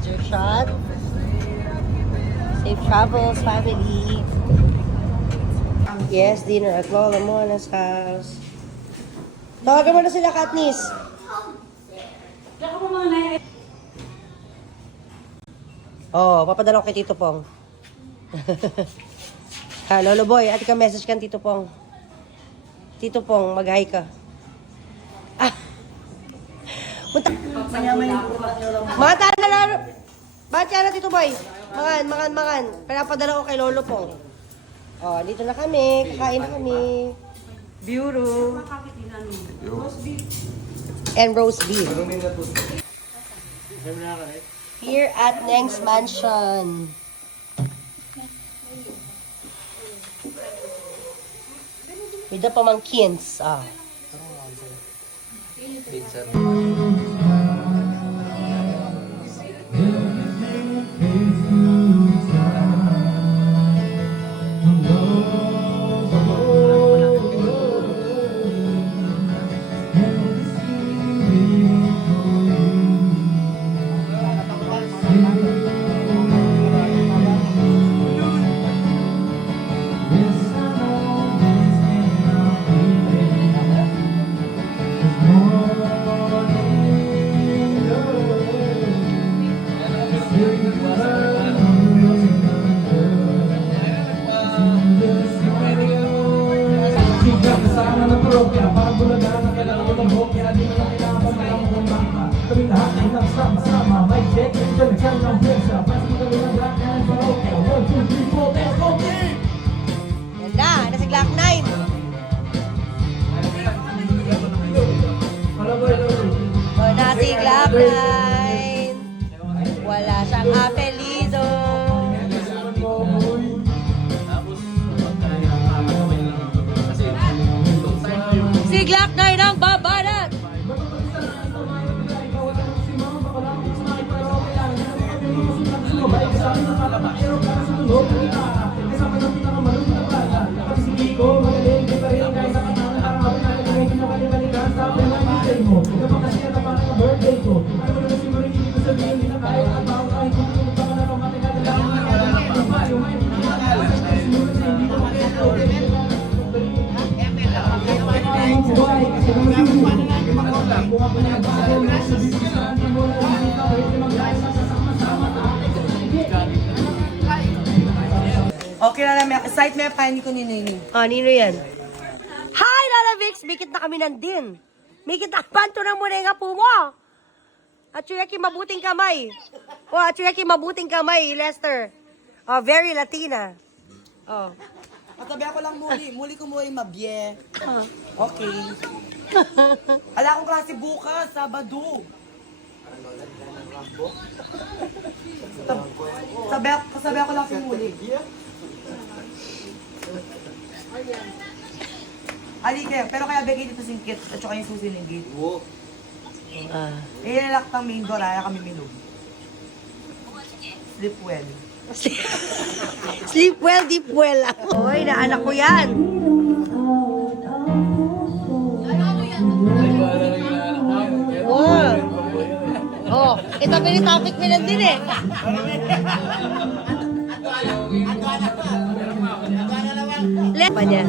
Roger shot. Safe travels, family. Yes, dinner at Lola Mona's house. Tawagan mo na sila, Katniss. Oh, papadala ko kay Tito Pong. Ha, Lolo Boy, ati ka message kan Tito Pong. Tito Pong, mag-hi ka. Ah. Punta. Mga tara na laro. Bakit ka na, Tito Boy? Makan. Pinapadala ko kay Lolo Pong. Oh, dito na kami. Kakain na kami. Bureau. And roast beef. Here at Neng's Mansion. With the pamangkins. Ah. Ganda, nasa Glock 9. Wala si Glock 9. Wala siyang apelido. Si Glock 9 ang babanat. Okay na lang, site may pahin ko ni Nini. Ah, nino yan? Hi, Lola Vix! Mikit na kami nandin. Mikit na panto na muna nga po mo. At Chuyaki, mabuting kamay. Oh, at Chuyaki, mabuting kamay, Lester. Oh, very Latina. Oh. At sabi ako lang muli ko muli mabye. Okay. Ala akong klase bukas, Sabado. Sabi ako lang muli. Ali kayo, pero kaya bigay dito singkit at saka yung susi ng gate. Ah. Ilalak ng main door, kaya kami minum. Sleep well. Sleep well, deep well. Oy, naanak ko yan. Wow. Oh, ito topic mo lang din eh. Lepa niya.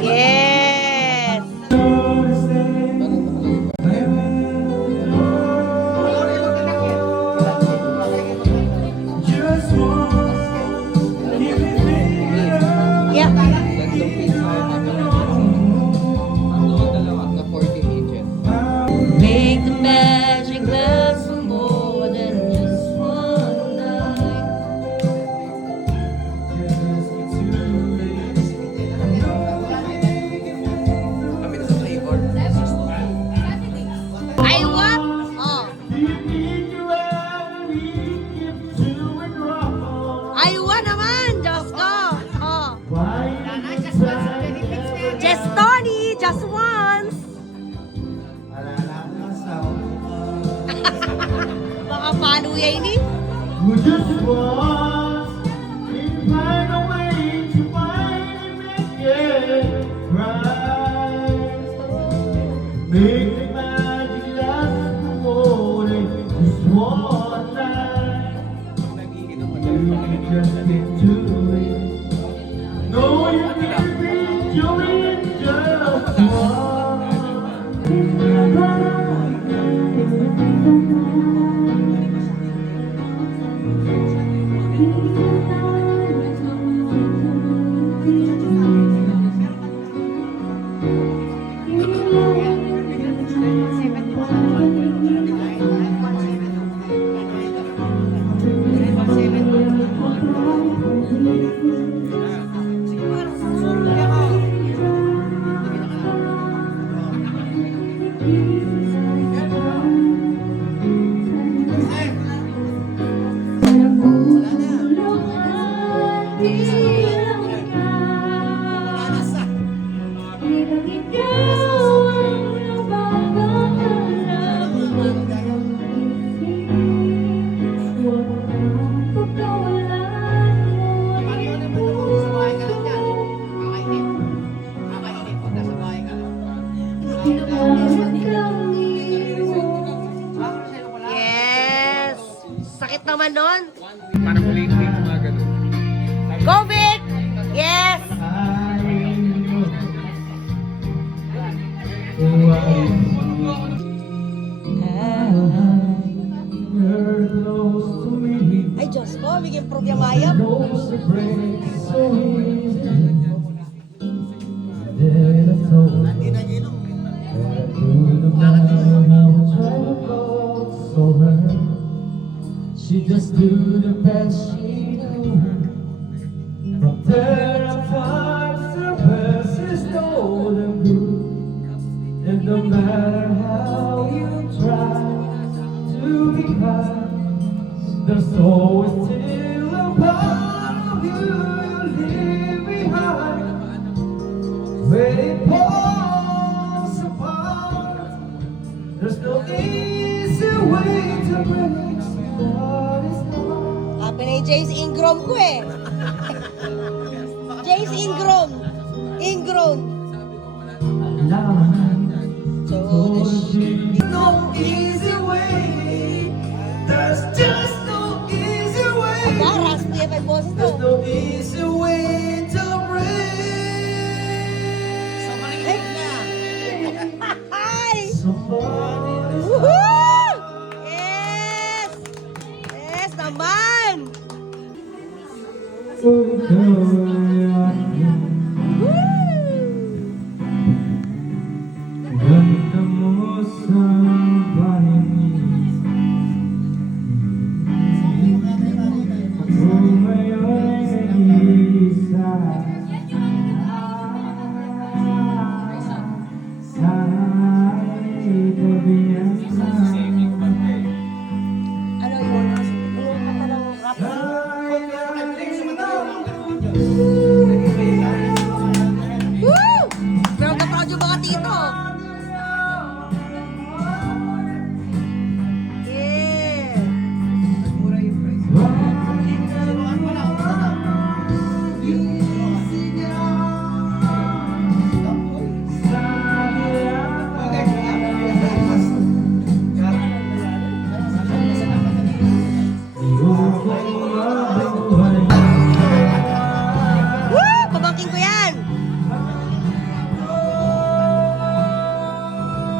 Yes. Yeah. Make the magic last for more than just one night. Ay, what? Oh. Baka paano yan eh? We just want to find a way to find and make it right. Make the magic last for more than just one night. You just get to it. No, you can be doing just one. Yes! Sakit naman nun. Parang ulit-ulit mga ganun. Go, Vic! Yes! Ay, Diyos ko, bigyan problema She just do the best she knew. From there times the best is golden blue. And no matter how you try to be kind, there's always still a part of you you leave behind. When it falls apart, there's no easy way to break what is lost. Happy na yung James Ingram ko eh. James Ingram. Ingram. So, No easy way. There's just no easy way. Baras, kuya pa yung boses ko. There's no easy way to Ay! break somebody's Woohoo! Yes! Yes naman! Ganda mo sa paningin. Kung ngayon ay isa, sana'y gabihan ka. Ano yun? Yung kanta ng rap. Woo! Meron ka proud yung mga tito. Yeah! Woo! Pabangking ko yan!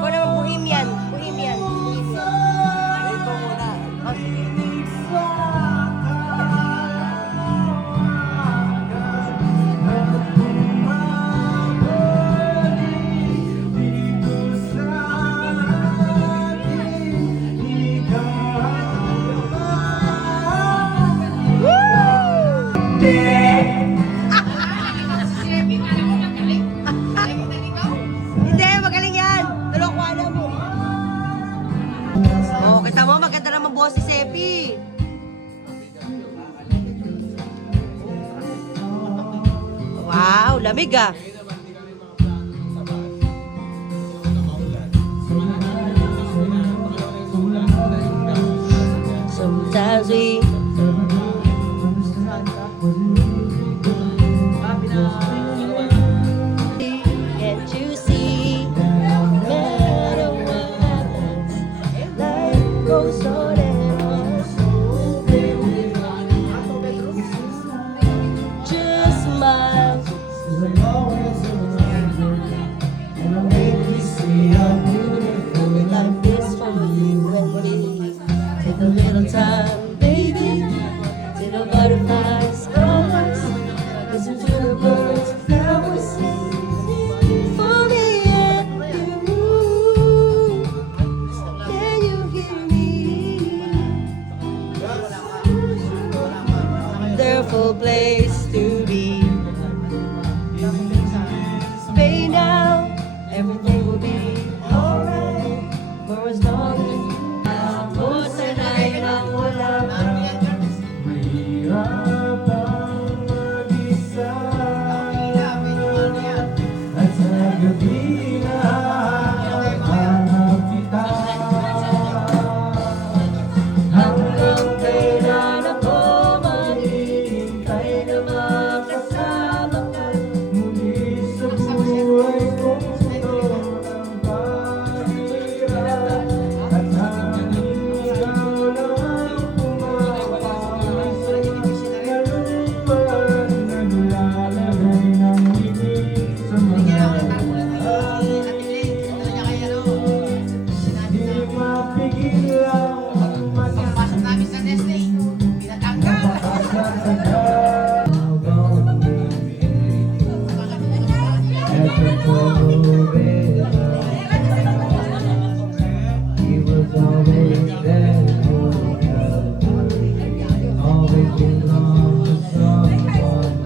Ako naman Bohemian. Bohemian. Bohemian. Ito muna. Oh, sige. Hindi, magaling yan. Dalawa mo. Oh, kita mo, maganda naman boss si Sepi. Wow, lamig ah. see? Can't you see? No matter what happens, life goes on and on. Just smile. Life is for you and me. Take a little time, baby. See the butterflies, stars. Listen to the birds, flowers sing. For me and you. Can you hear me? Wonderful place to be. Spain now, everything will be alright. For as long as for tonight, I will love. Mahirap ang mag-isa at sa gabi na hanap kita. Hanggang kailan ako maghihintay na makasama ka? Muli sa buhay kong ito ang pahirap at hangin ikaw lang pumapasok sa kaluluwan, naglalagay ng ibig sa mga di mapigil ang mag-isa. He was always there for me, always belonged to someone else.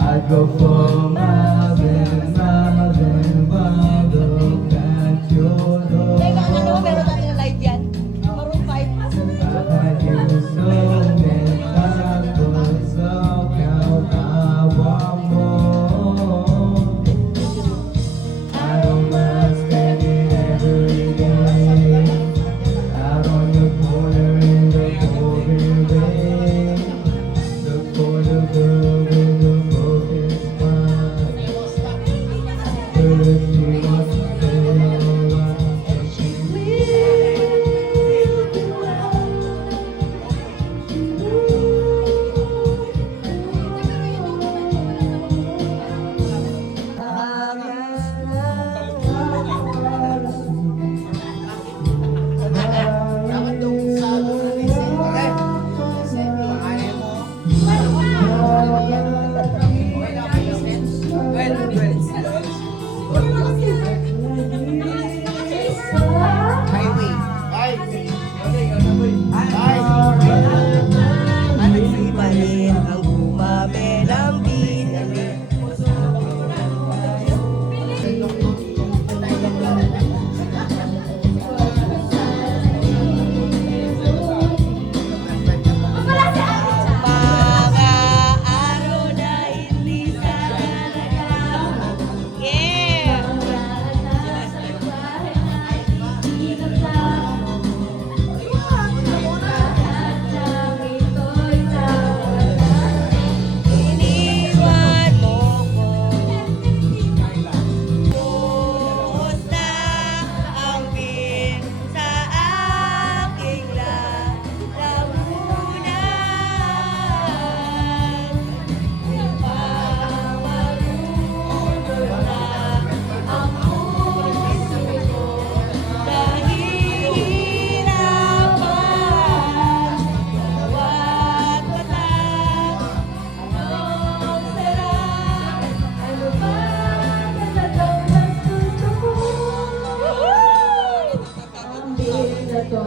I'd go for miles and miles and miles up at your door. Meron natin live yan. Maroon 5. I had you so many times, but somehow I want more. I don't mind spending every day out on the corner in the pouring rain. The corner girl with the broken smile. But if she wants to stay a while, she will be Ibahin ang gumamit ang binalik. Mga araw na hindi sana nakama. Yeah! Iniwan mo ko. Kumusta ang bin sa aking lalamunan? Ipamarunod na ang puso ko. Nahihirapan bawat mata. Anong sarap? Ano ba talagang mas gusto ko? Ang bilis na to.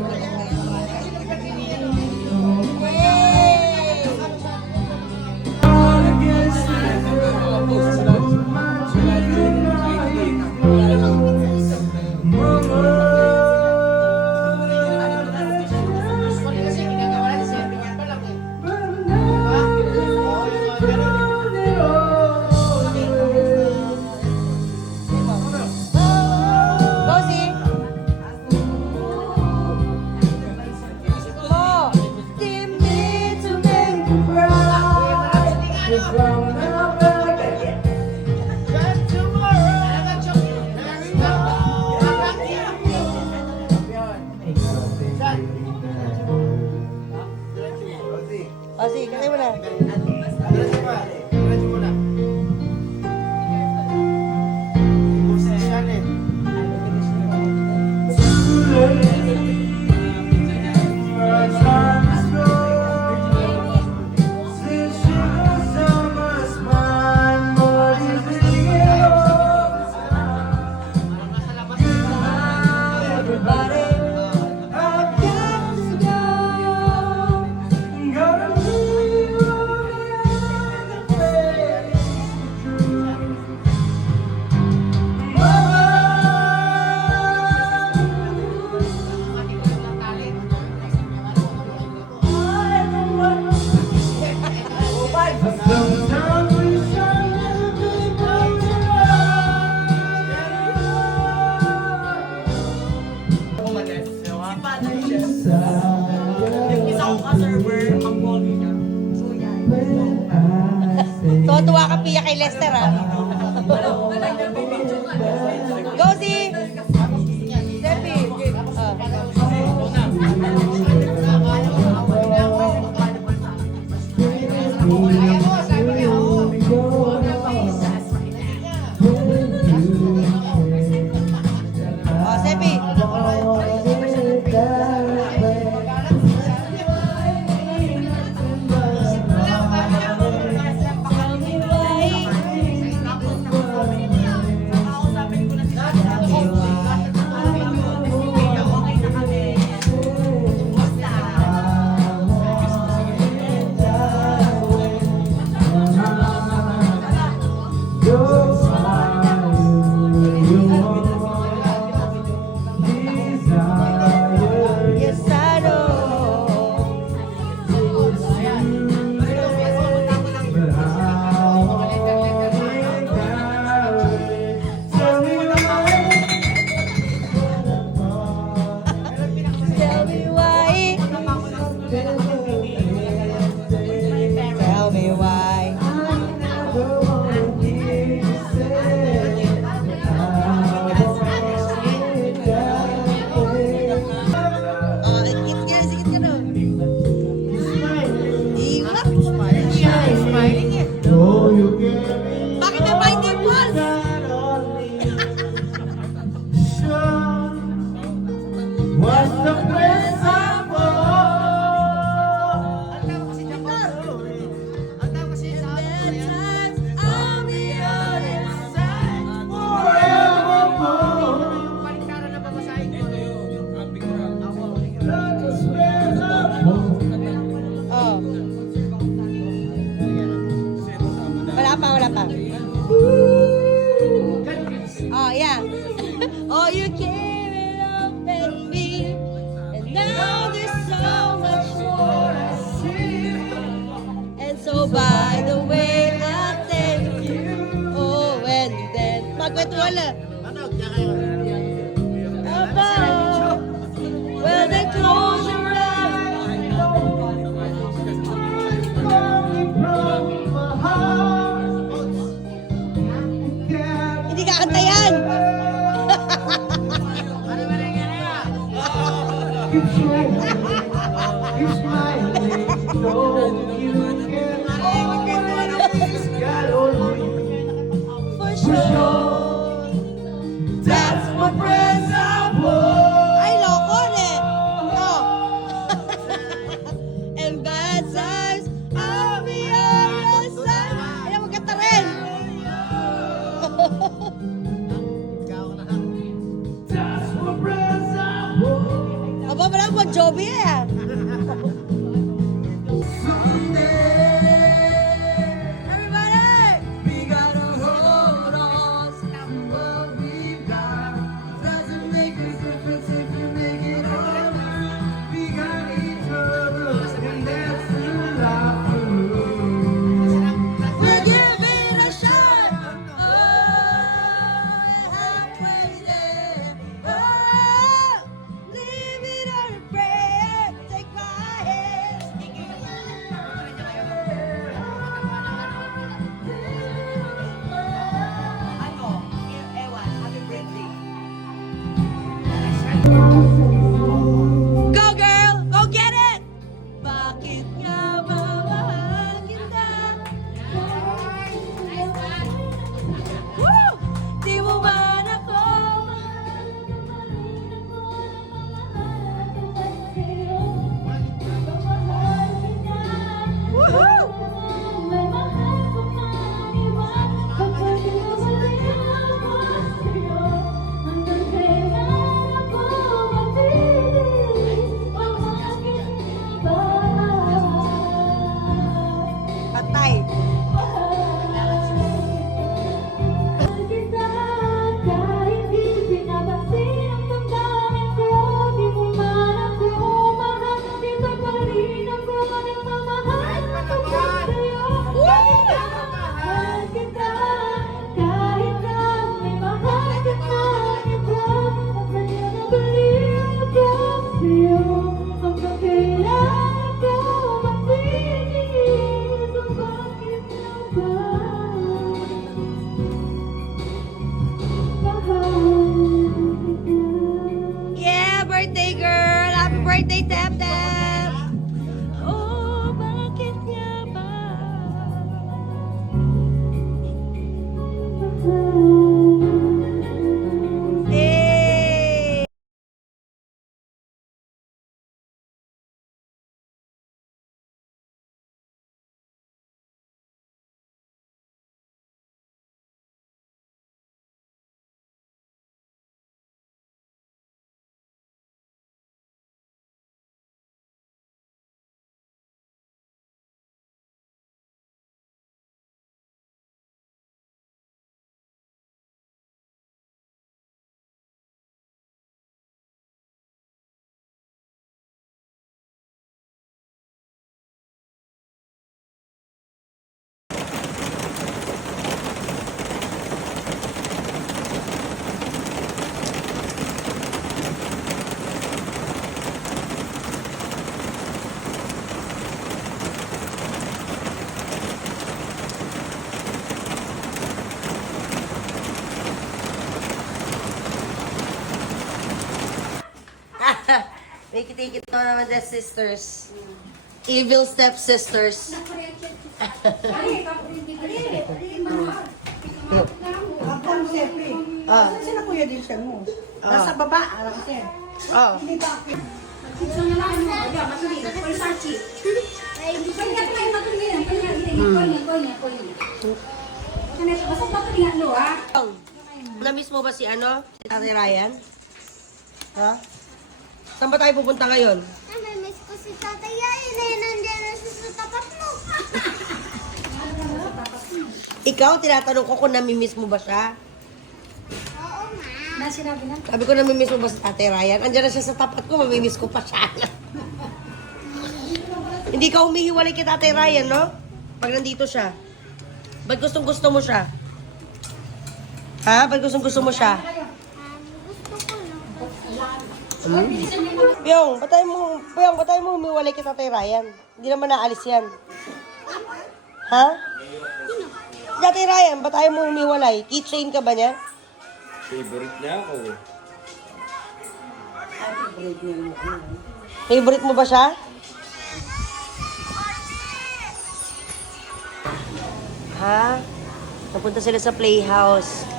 Bossy! O, sige, kakay mo na. Tuwa-tuwa ka, Pia, kay Lester, ha? Go, si! Steffi! Steffi! Yes, I know. Tell me why. Tell me why. Sikit ka na. Iwak. Smiling eh. Bakit may binding balls? What's the place I'm Oh. Wala pa. Oh, yeah. Oh, you gave it up and me, and now there's so much more I see. And so by the way, I thank you. Oh, and then magkwento wala. Above, well then close your eyes. Hindi ka kanta yan. For sure, that's what friends are for. Ay, loko eh. Oh. And bad times, I'll be on your side. Ay, magkanta rin. Aba, wala Bon Jovi eh. Everybody! We gotta hold on to what we've got. Doesn't make a difference if we make it or not. We got each other, and that's enough. We'll give it a shot. Oh, halfway there. Oh, leave it on a prayer. Take my hand. birthday, Tep Tep! Oh, bakit nga ba? Hey! Make it take it to naman the sisters. Evil stepsisters. Kapon, Sepi. Saan sila kuya din siya mo? Nasa baba, alam siya. Oh. Hindi ba? Na-miss mo ba si ano? Si Tatay Ryan? Ha? Saan ba tayo pupunta ngayon? Namimiss ko si Tatay Yayan eh. Nandiyan na siya sa tapat mo. Ikaw, tinatanong ko kung namimiss mo ba siya? Oo, ma. Sabi ko, namimiss mo ba si Tatay Ryan? Andiyan na siya sa tapat ko, mamimiss ko pa siya. Hindi ka humihiwalay kay Tatay Ryan, no? Pag nandito siya. Ba't gustong gusto mo siya? Ha? Ba't gustong gusto mo siya? Gusto ko lang. Piyong, ba't tayo mo humiwalay kay Tatay Ryan? Hindi naman naalis yan. Ha? Tatay Ryan, ba't tayo mo humiwalay? Keychain ka ba niya? Favorite niya ako. Favorite mo ba siya? Ha? Napunta sila sa playhouse.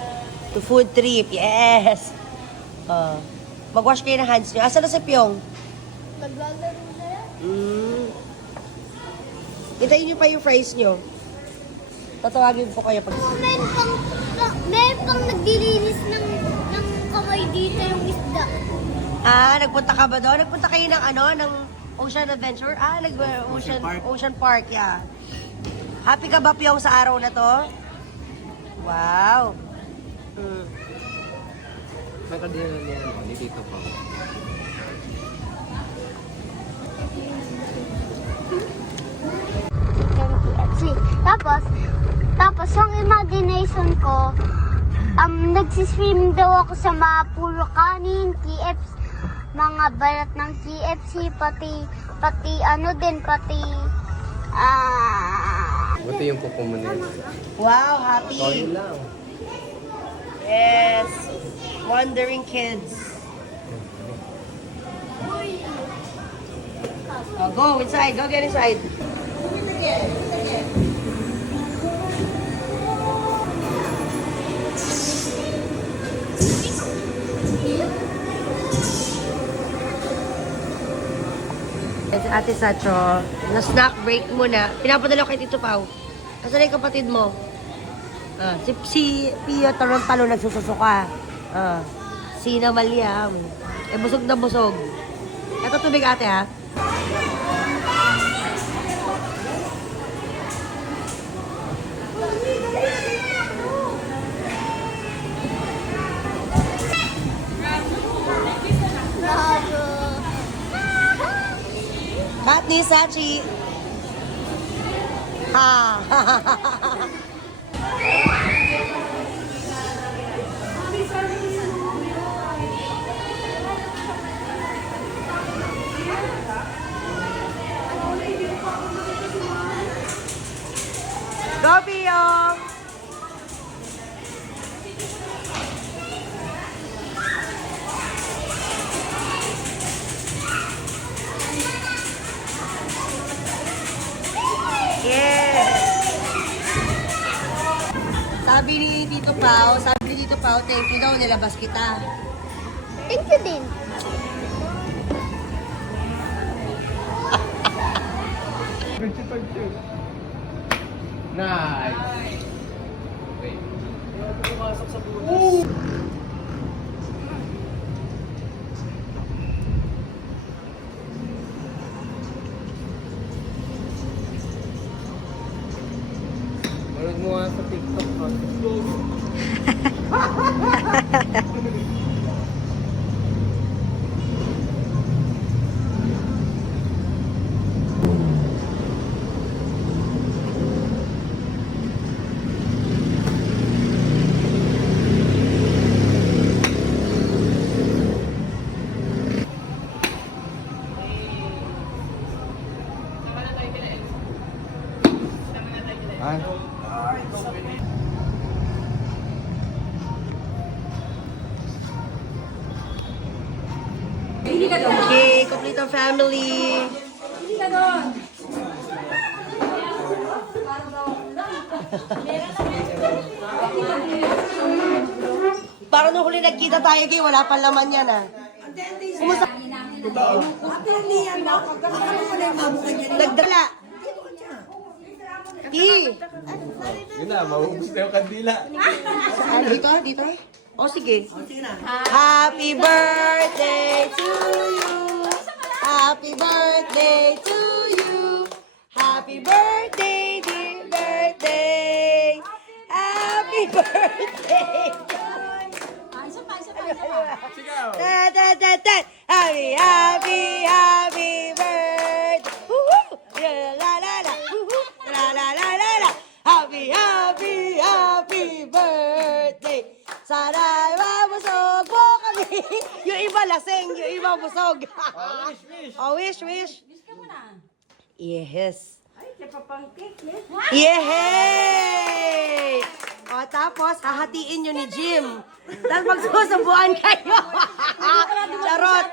To food trip, yes! Mag-wash kayo ng hands niyo. Asa na si Pyong? Naglalaro na yan. Hintayin niyo pa yung fries niyo. Tatawagin po kayo pag... Meron pang naglilinis ng kamay dito yung isda. Nagpunta ka ba doon? Nagpunta kayo ng ano? Ng Ocean Adventure? Ocean Park, yeah. Happy ka ba, Pyong, sa araw na to? Wow! Nakadila niya ano, ni Tito pa. KFC. Tapos yung imagination ko, nagsiswimming daw ako sa mga puro kanin, KFC, mga balat ng KFC, pati ano din, Buti yung kukumanin. Wow, happy! Toyo lang. Yes! Wandering kids. Oh, go inside. Go get inside. Ate Sacho, na-snack break muna. Pinapadala ko kay Tito Pao. Asan na yung kapatid mo? Si Pio Talo nagsususuka. Sina Maliam. Busog na busog. Ito tubig ate ha. Ba't ni Sachi? Ha. Go, Pio! Sabi ni Tito Pao, thank you daw, nilabas kita. Thank you din. Nice! Manood mo nga sa TikTok ha. Okay, complete ang family. Parang nung huli nagkita tayo, Gay, wala pa laman yan, ah. Kumusta? Nagdala. Yun na, maubos na yung kandila. Saan? Dito? Oh, sige. Happy birthday to you. Happy birthday to you. Happy birthday, dear birthday. Happy birthday. Happy birthday. Woo-hoo. La la la. Woo-hoo. La la la la la. Happy birthday. Sana'y mabusog mo kami. Yung iba lasing, yung iba busog. Wish. Wish ka muna. Yes. Yehey! O tapos, hahatiin nyo ni Jim. Tapos magsusubuan kayo. Charot.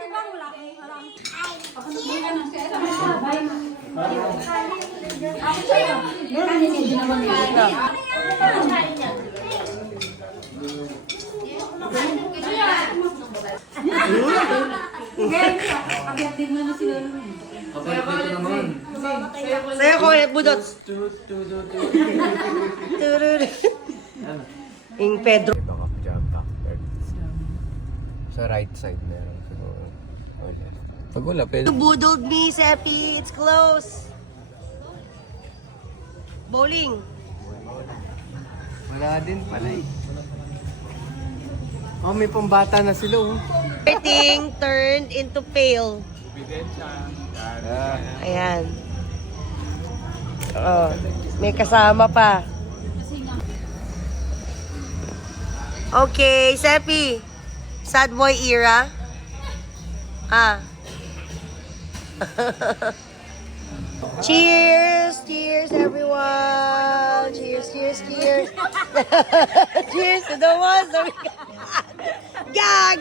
Saya ko budot. Ing Pedro. Ito ka, jump backward. Sa right side meron siguro. O left. Pag wala, pwede. You budled me, Seppi. It's close. Bowling. Wala din pala eh. Oh, may pambata na sila oh. Everything turned into pale. Ayan. Oh, may kasama pa. Okay, Seppi. Sad boy era. Ah. Cheers! Cheers, everyone! Cheers! Cheers to the ones that we got! Gag!